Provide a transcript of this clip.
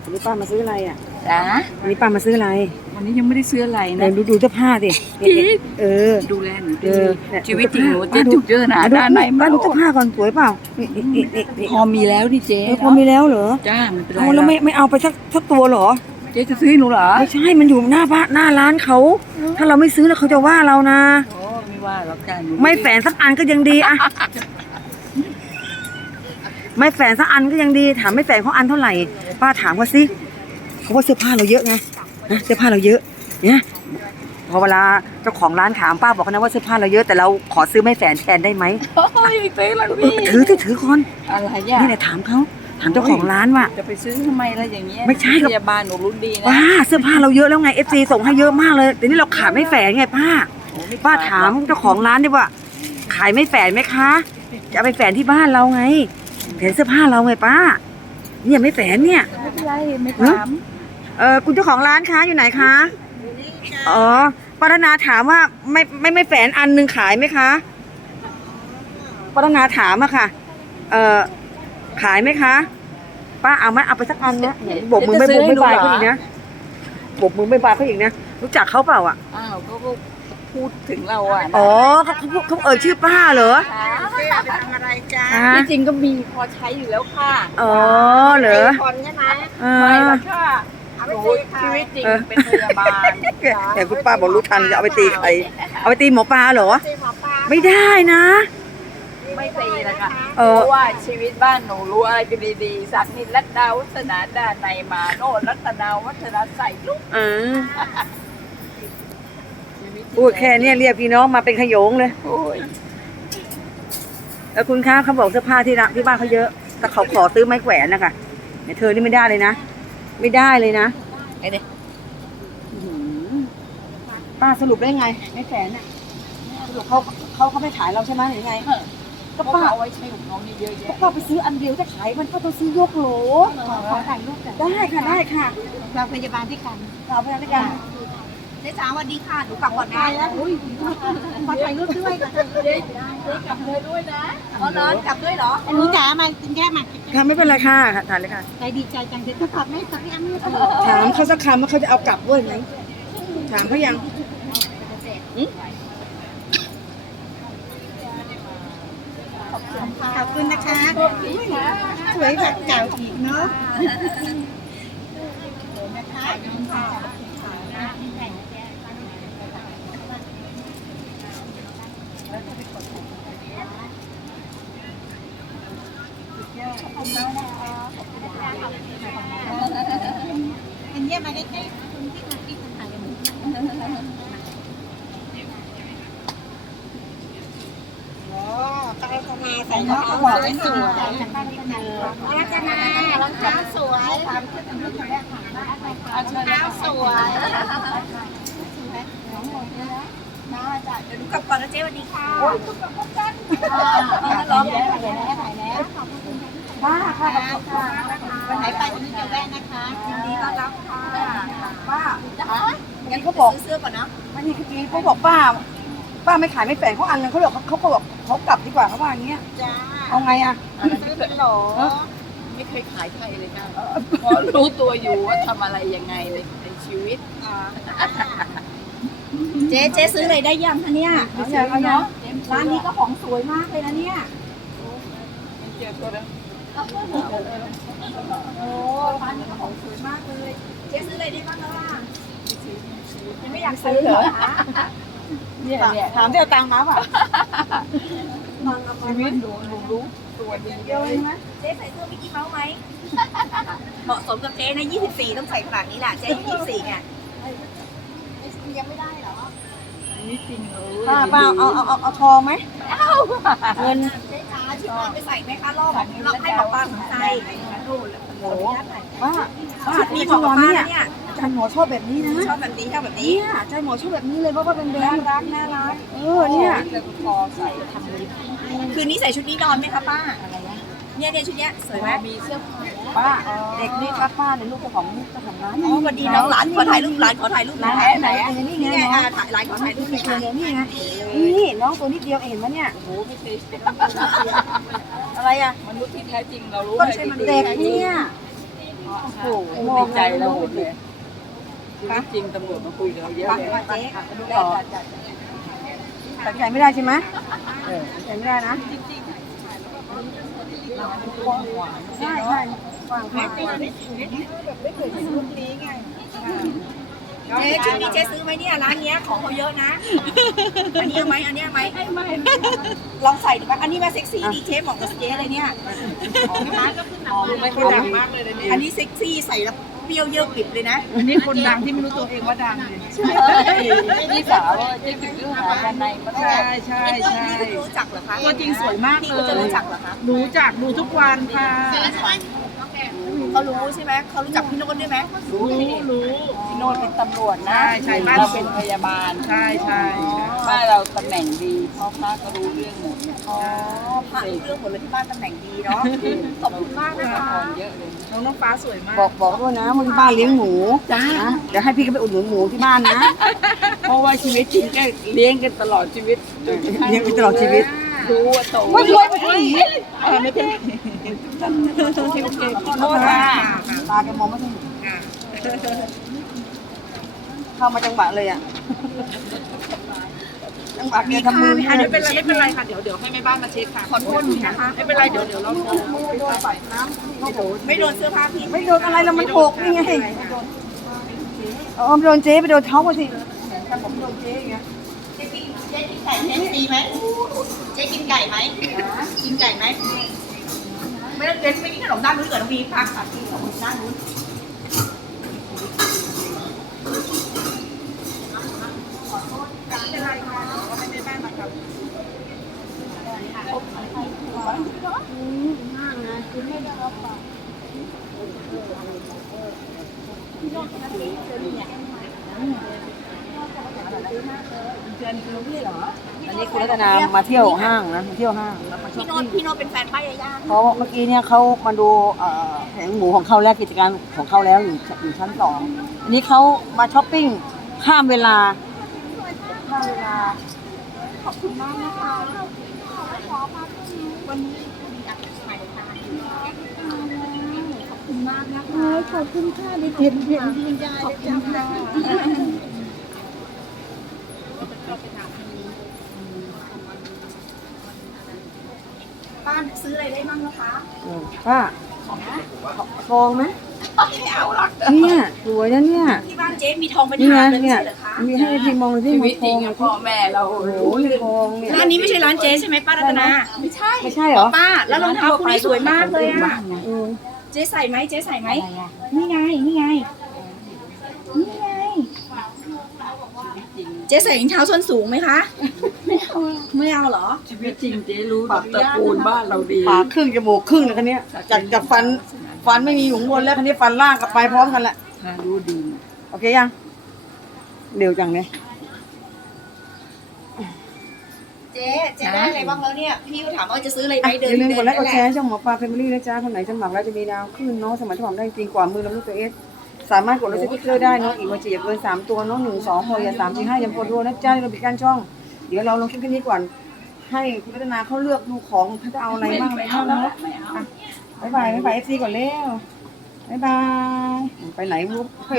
วันนี้ป้ามาซื้ออะไรอ่ะจ้าวันนี้ป้ามาซื้ออะไรวันนี้ยังไม่ได้ซื้ออะไรไหนนะดูเสื้อผ้าสิเออดูแลหนูเอดีอเนี่ยชีวิตจริงหนูป้าเจ๊ดูถูกเยอะนะดูด้านในป้ามาดูเสื้อผ้าก่อนสวยเปล่านี่พอมีแล้วดิเจ๊พอมีแล้วเหรอจ้าไม่เป็นไรเอาแล้วไม่เอาไปสักตัวเหรอเจ๊จะซื้อให้หนูเหรอไม่ใช่มันอยู่หน้าบ้านหน้าร้านเขาถ้าเราไม่ซื้อแล้วเขาจะว่าเรานะโอ้ไม่ว่าหรอกจ้าหนูไม่แฝนสักอันก็ยังดีอะไม่แฝนสักอันก็ยังดีถามไม่แฝนเขาอันเท่าไหร่ป้าถามเขาสิเขาว่าเสื้อผ้าเราเยอะไงนะเสื้อผ้าเราเยอะเนี่ยพอเวลาเจ้าของร้านถามป้าบอกนะว่าเสื้อผ้าเราเยอะแต่เราขอซื้อไม่แฝนแทนได้ไหมโอ้ยซื้อแล้วพี่ถือก่อนอะไรอ่ะนี่แหละถามเขาถามเจ้าของร้านว่าจะไปซื้อทำไมล่ะอย่างเงี้ยไม่ใช่หรอกพยาบาลหนูรู้ดีนะป้าเสื้อผ้าเราเยอะแล้วไง FC ส่งให้เยอะมากเลยแต่นี่เราขาดไม่แฝงไงป้าโอ้ไป้าถามเจ้าของร้านดิว่า ขายไม่แฝงไหมคะจะเอาไปแฝงที่บ้านเราไงแฝงเสื้อผ้าเราไงป้าเนี่ยไม่แฝงเนี่ยไม่เป็นไรไม่ถามคุณเจ้าของร้านคะอยู่ไหนคะอ๋อป้าธนาถามว่าไม่แฝงอันหนึงขายไหมคะป้าธนาถามอะค่ะขายไหมคะป้าเอาไหมเอาไปสักอันนะโบกมือไม่บายเขาอีกนะโบกมือไม่บายเขาอีกนะรู้จักเขาเปล่าอ่ะอ้าวก็พูดถึงเราอ่ะนะอ๋อเขาเอ่ยชื่อป้าเหรอไปทำอะไรจ้าฮะที่จริงก็มีพอใช้อยู่แล้วค่ะอ๋อเหรอคนใช่ไหมเอไม่อหรอกค่ะเอาหไปนูตีใครชีวิตจริงเออเป็นพยาบาลแต่คุณป้าบอกรู้ทันจะเอาไปตีใครเอาไปตีหมอปลาเหรอตีหมอปลาไม่ได้นะไม่ตีแล้วค่ะเออเพราะว่าชีวิตบ้านหนูรู้อะไรกันดีๆสักนินรัตดาวัฒนาด้านในมาโนรัตนาวัฒนาใส่ลูกอ่าชีวิตพูดแค่เนี้ยเรียกพี่น้องมาเป็นขโยงเลยโอ้ยแล้วคุณคะเขาบอกเสื้อผ้าที่บ้านเขาเยอะ แต่เขาขอซื้อไม้แขวนนะคะเนี่ยเธอนี่ไม่ได้เลยนะ ไม่ได้เลยนะไอ้เนี่ยอื้อหือป้าสรุปได้ไงไม้แขวนน่ะสรุปเขาไม่ขายเราใช่ไหมหรือไงก็ป้าเอาไว้ใช้ของน้องนี่เยอะก็แยะป้าไปซื้ออันเดียวจะขายมันก็ต้องซื้อยกโหลขอถ่ายรูปกันได้ค่ะได้ค่ะเราพยาบาลที่กันเราไปด้วยกันเจ๊จ๋าสวัสดีค่ะหนูกลับก่อนนะแล้วขอถ่ายรูปด้วยค่ะเจ๊กลับเลยด้วยนะอ๋อเหรอกลับด้วยเหรอหนูจ๋ามากินแค่มาค่ะไม่เป็นไรค่ะทานเลยค่ะใจดีใจจังเด็ดถ้ากลับไม่สักยังไม่ถามเขาสักคำว่าเขาจะเอากลับด้วยไหมถามเขายังขอบคุณนะคะสวยแบบเก่าอีกเนาะ อันนี้มาใกล้ๆคุณที่มาที่คุณถ่ายกันโอ้ตาธนาใส่รองเท้าสวยสวยรัตนารองเท้าสวยรองเท้าสวยเดี๋ยวหนูกลับก่อนนะเจ๊สวัสดีค่ะร้องแล้วถ่ายแล้วขอบคุณบ้าค่ะวันไหนไปวันนี้จะแวะนะคะยินดีต้อนรับค่ะป้างั้นเขาบอกซื้อเสื้อก่อนนะไม่นี่คือเขาบอกป้าไม่ขายไม่แฝงเขาอันนึงเขาบอกเขาบอกเขากลับดีกว่าเขาว่าอย่างเงี้ยจ้าเอาไงอะซื้อเป็นโหลไม่เคยขายใครเลยค่ะเพราะรู้ตัวอยู่ว่าทำอะไรยังไงในชีวิตเจ๊ซื้ออะไรได้ยังคะเนี่ยเอาอย่างเอาอย่างร้านนี้ก็ของสวยมากเลยนะเนี่ยไม่เจอตัวแล้วโอ้ร้านนี้ก็ของสวยมากเลย เจ๊ซื้ออะไรได้บ้างแล้วล่ะไม่อยากซื้อเหรอคะเนี่ยถามที่เอาตังค์มาป่ะชีวิตหนูรู้ตัวดีเดียวเองไหมเจ๊ใส่เสื้อมิกกี้เมาส์ไหมเหมาะสมกับเจ๊นะ24ต้องใส่ขนาดนี้แหละเจ๊24ไงยังไม่ได้เหรอชีวิตจริงหนูป้าเอาทองไหมเงินเจ๊จ๋าชุดนอนไปใส่ไหมคะรอบเราให้หมอปลาใส่โอ้โหป้าชุดนี้เหมาะกับป้าเนี่ยอาจารย์หมอชอบแบบนี้นะชอบแบบนี้ชอบแบบนี้เนี่ยอาจารย์หมอชอบแบบนี้เลยเพราะว่าเป็นแบรน่านด์รักน่ารักเนี่ยพอใส่ทำเลยคืนนี้ใส่ชุดนี้นอนไหมคะป้าเนี่ยชุดเนี้ยสวยไหมมีเสื้อผ้าป้าเด็กนี่ครับป้าเนี่ยลูกเจ้าของร้านอ๋อสวัสดีน้องหลานขอถ่ายรูปหลานขอถ่ายรูปหไหนลานไหนนี่นี่ไงไงถ่ายหลานขอถ่ายรูปหน่อยค่ะนี่ไงนี่น้องตัวนิดเดียวเห็นไหมเนี่ยโอ้โหไม่เคยเป็นอะไรอ่ะมนุษย์ที่แท้จริงเรารู้ก็ใช่มันเด็กเนี่ยเโอ้โหดีใจแล้วหมดเลยชีวิตจริงตำรวจมาคุยกับเราเยอะเลยเจ๊ดูต่อตัดใจไม่ได้ใช่ไหมตัดใจไม่ได้นะใช่ใช่กว้างมากเจ๊ชุดนี้เจ๊ซื้อไหมเนี่ยร้านเนี้ยของเขาเยอะนะ อันนี้เอาไหมอันนี้เอาไหมลองใส่ดูไหมอันนี้มาเซ็กซี่ดีเจ๊บอกกับเจ๊เลยเนี่ยคนดังมากเลยอันนี้เซ็กซี่ใส่แล้วเปรี้ยวเยอะปิดเลยนะอันนี้คนดังที่ไม่รู้ตัวเองว่าดังเลยพี่สาวเจ๊ถึงเรื่องหาด้านในมาได้ใช่ใช่นี่ใช่ก็รู้จักเหรอคะตัวจริงสวยมากพี่เลก็จะยรู้จักเหรอคะรู้จักดูทุกวันค่ะเขารู้ใช่ไหมเขารู้จักพี่โน้ตด้วยไหมรู้พี่โนดเป็นตำรวจนะใช่บ้านเราเป็นพยาบาลใช่ใช่บ้านเราตำแหน่งดีเพราะพระก็รู้เรื่องหมดอ๋อผ่านเรื่องหมดเลยที่บ้านตำแหน่งดีเนาะขอบคุณมากนะคะพรเยอะเลยน้องน้องฟ้าสวยมากบอกด้วยนะว่าที่บ้านเลี้ยงหมูนะเดี๋ยวให้พี่ก็ไปอุดหนุนหมูที่บ้านนะเพราะว่าชีวิตจริงก็เลี้ยงกันตลอดชีวิตเลี้ยงไปตลอดชีวิตรู้ว่าโตไม่รวยไปถึงนี้ไม่เป็นไรโอเคโอเคขอโทษค่ะค่ะตาแกมองไม่เห็นเข้ามาจังหวะเลยอ่ะจังหวะแกทำมือไม่เป็นไรไม่เป็นไรค่ะเดี๋ยวให้แม่บ้านมาเช็คค่ะขอโทษนะคะไม่เป็นไรเดี๋ยวเราไม่โดนเสื้อผ้าพี่ไม่โดนอะไรแล้วมันหกนี่ไงอ๋อไปโดนเจ๊ไปโดนเท้ามาสิแต่ผมโดนเจ๊อย่างเงี้ยเจ๊กินไก่เจ๊ตีไหมเจ๊กินไก่ไหมกินไก่ไหมไม่ต้องเจ๊ไม่กินขนมด้านนู้นเกิดต้องมีพักค่ะกินขนมด้านนู้นอันนี้คุณรัตนามาเที่ยวห้างนะมาเที่ยวห้างแล้วมาช้อปพี่โน้ตปิ้งเป็นแฟนป้ายาย่าเพราะเมื่อกี้เนี่ยเขามาดูแผงหมูของเขาแล้วกิจการของเขาแล้วอยู่ชั้นสองอันนี้เขามาช้อปปิ้งข้ามเวลาขอบคุณมากนะคะวันนี้มีอัดถ่ายทานขอบคุณมากนะคะขอบคุณค่ะได้เห็นดีใจขอบคุณค่ะป้าซื้ออะไรได้บ้างนะคะป้าทองไหมไม่เอาหรอกเนี่ยสวยนะเนี่ยที่บ้านเจ๊มีทองเป็นนี่ถานะดเลยไม่เนี่ยใช่เหรอคะมีให้พี่มองเลยที่ชีมัวินตทจริอง งกับพ่อแม่เราโอ้โหทองเนี่ยแล้วอันนี้ไม่ใช่ร้านเจ๊ใช่ไหมป้ารัตนาไม่ใช่ไม่ใช่เหรอป้าแล้วรองเท้าคู่นี้สวยมากเลยอ่ะเออเจ๊ใส่ไหมเจ๊ใส่ไหมนี่ไงนี่ไงนี่ไงเจ๊ใส่รองเท้าส้นสูงไหมคะไม่เอาเหรอชีวิตจริงเจ๊รู้ตระกูลบ้านเราดีปากครึ่งจมูกครึ่งเลยคันนี้ยจากฟันไม่มีอยู่ข้างบนแล้วคันนี้ฟันล่างกับไปพร้อมกันแหละรู้ดีโอเคยังเร็วจังเนี่ยเจ๊ได้อะไรบ้างแล้วเนี่ยพี่ก็ถามว่าจะซื้ออะไรไหมอ่ะเดิอน ย่าลืมกดไลค์กนั่ดนแชหละร์ช่องหมอปลาแฟมิลี่นะจ๊ะคนไหนสมัครแล้วจะมีดาวขึ้นเนาะสมัครสมัครได้จริงกว่ามือเราลูกตัวเอสสามารถกดรับสติ๊กเกอร์ได้เนาะอีกวันจีอย่าเกิน3ตัวเนาะ1 2พออย่า3 4 5อย่าพอรัวนะจ๊ะเราปิดการช่อง เดี๋ยวเราลงคลิปแค่นี้ก่อน ให้คุณพัฒนาเขาเลือกดูของเขาจะเอาอะไรบ้างอะไรบ้างเนาะบ๊ายบายเอฟซีก่อนเร็วบ๊ายบายไปไหนวุ้